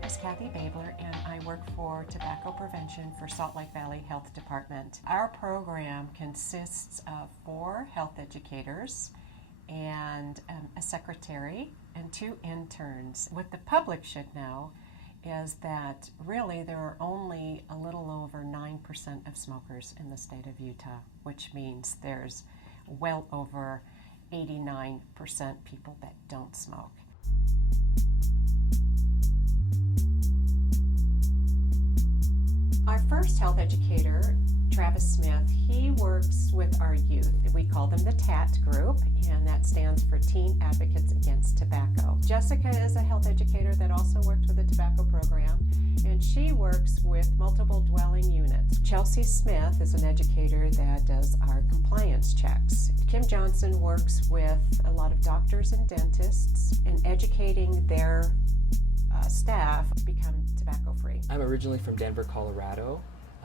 name is Kathy Baebler, and I work for Tobacco Prevention for Salt Lake Valley Health Department. Our program consists of 4 health educators and a secretary and 2 interns. What the public should know is that really there are only a little over 9% of smokers in the state of Utah, which means there's well over 89% people that don't smoke. Our first health educator, Travis Smith, he works with our youth. We call them the TAT group, and that stands for Teen Advocates Against Tobacco. Jessica is a health educator that also worked with the tobacco program, and she works with multiple dwelling units. Chelsea Smith is an educator that does our compliance checks. Kim Johnson works with a lot of doctors and dentists in educating their staff become tobacco-free. I'm originally from Denver, Colorado,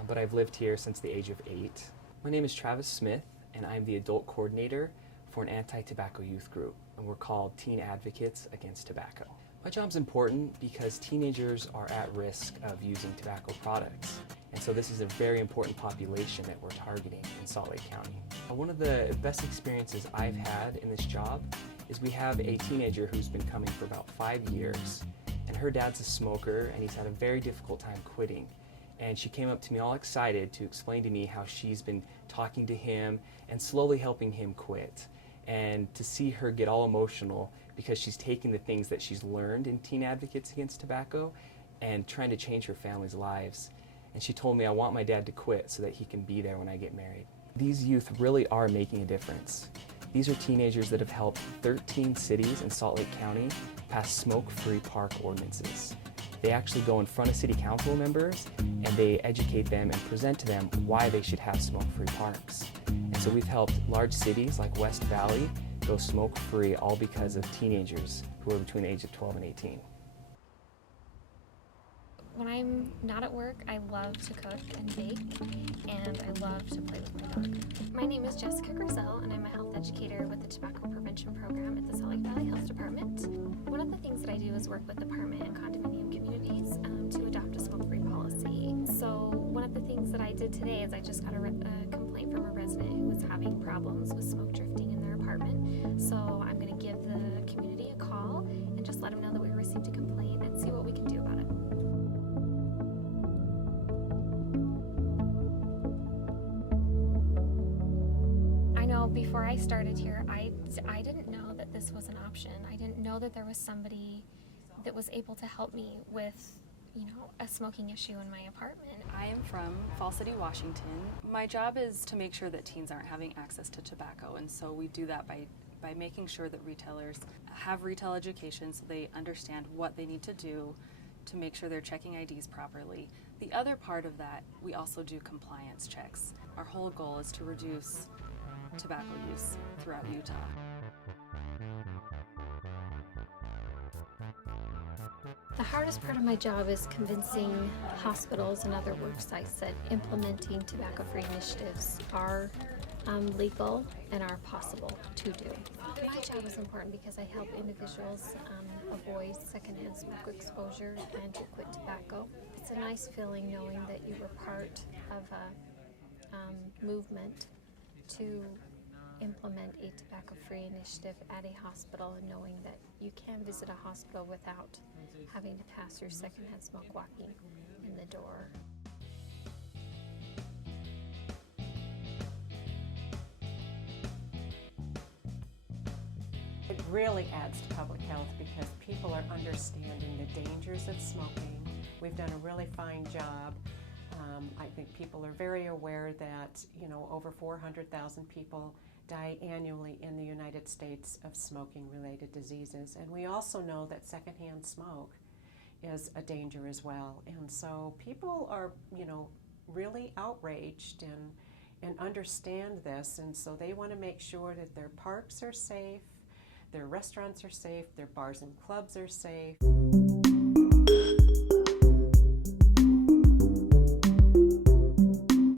but I've lived here since the age of 8. My name is Travis Smith, and I'm the adult coordinator for an anti-tobacco youth group, and we're called Teen Advocates Against Tobacco. My job's important because teenagers are at risk of using tobacco products, and so this is a very important population that we're targeting in Salt Lake County. One of the best experiences I've had in this job is we have a teenager who's been coming for about 5 years, and her dad's a smoker, and he's had a very difficult time quitting. And she came up to me all excited to explain to me how she's been talking to him and slowly helping him quit. And to see her get all emotional because she's taking the things that she's learned in Teen Advocates Against Tobacco and trying to change her family's lives. And she told me, I want my dad to quit so that he can be there when I get married. These youth really are making a difference. These are teenagers that have helped 13 cities in Salt Lake County pass smoke-free park ordinances. They actually go in front of city council members and they educate them and present to them why they should have smoke-free parks. And so we've helped large cities like West Valley go smoke-free, all because of teenagers who are between the age of 12 and 18. When I'm not at work, I love to cook and bake, and I love to play with my dog. My name is Jessica Grizel, and I'm a health educator with the Tobacco Prevention Program at the Salt Lake Valley Health Department. One of the things that I do is work with apartment and condominium communities to adopt a smoke-free policy. So one of the things that I did today is I just got a complaint from a resident who was having problems with smoke drifting in their apartment. So I'm going to give the community a call and just let them know that we received a complaint and see what we can do about it. Before I started here, I didn't know that this was an option. I didn't know that there was somebody that was able to help me with, a smoking issue in my apartment. I am from Fall City, Washington. My job is to make sure that teens aren't having access to tobacco, and so we do that by making sure that retailers have retail education so they understand what they need to do to make sure they're checking IDs properly. The other part of that, we also do compliance checks. Our whole goal is to reduce tobacco use throughout Utah. The hardest part of my job is convincing hospitals and other work sites that implementing tobacco-free initiatives are legal and are possible to do. My job is important because I help individuals avoid secondhand smoke exposure and to quit tobacco. It's a nice feeling knowing that you were part of a movement to implement a tobacco-free initiative at a hospital, and knowing that you can visit a hospital without having to pass your secondhand smoke walking in the door. It really adds to public health because people are understanding the dangers of smoking. We've done a really fine job. I think people are very aware that, over 400,000 people die annually in the United States of smoking-related diseases. And we also know that secondhand smoke is a danger as well. And so people are, really outraged and understand this. And so they want to make sure that their parks are safe, their restaurants are safe, their bars and clubs are safe.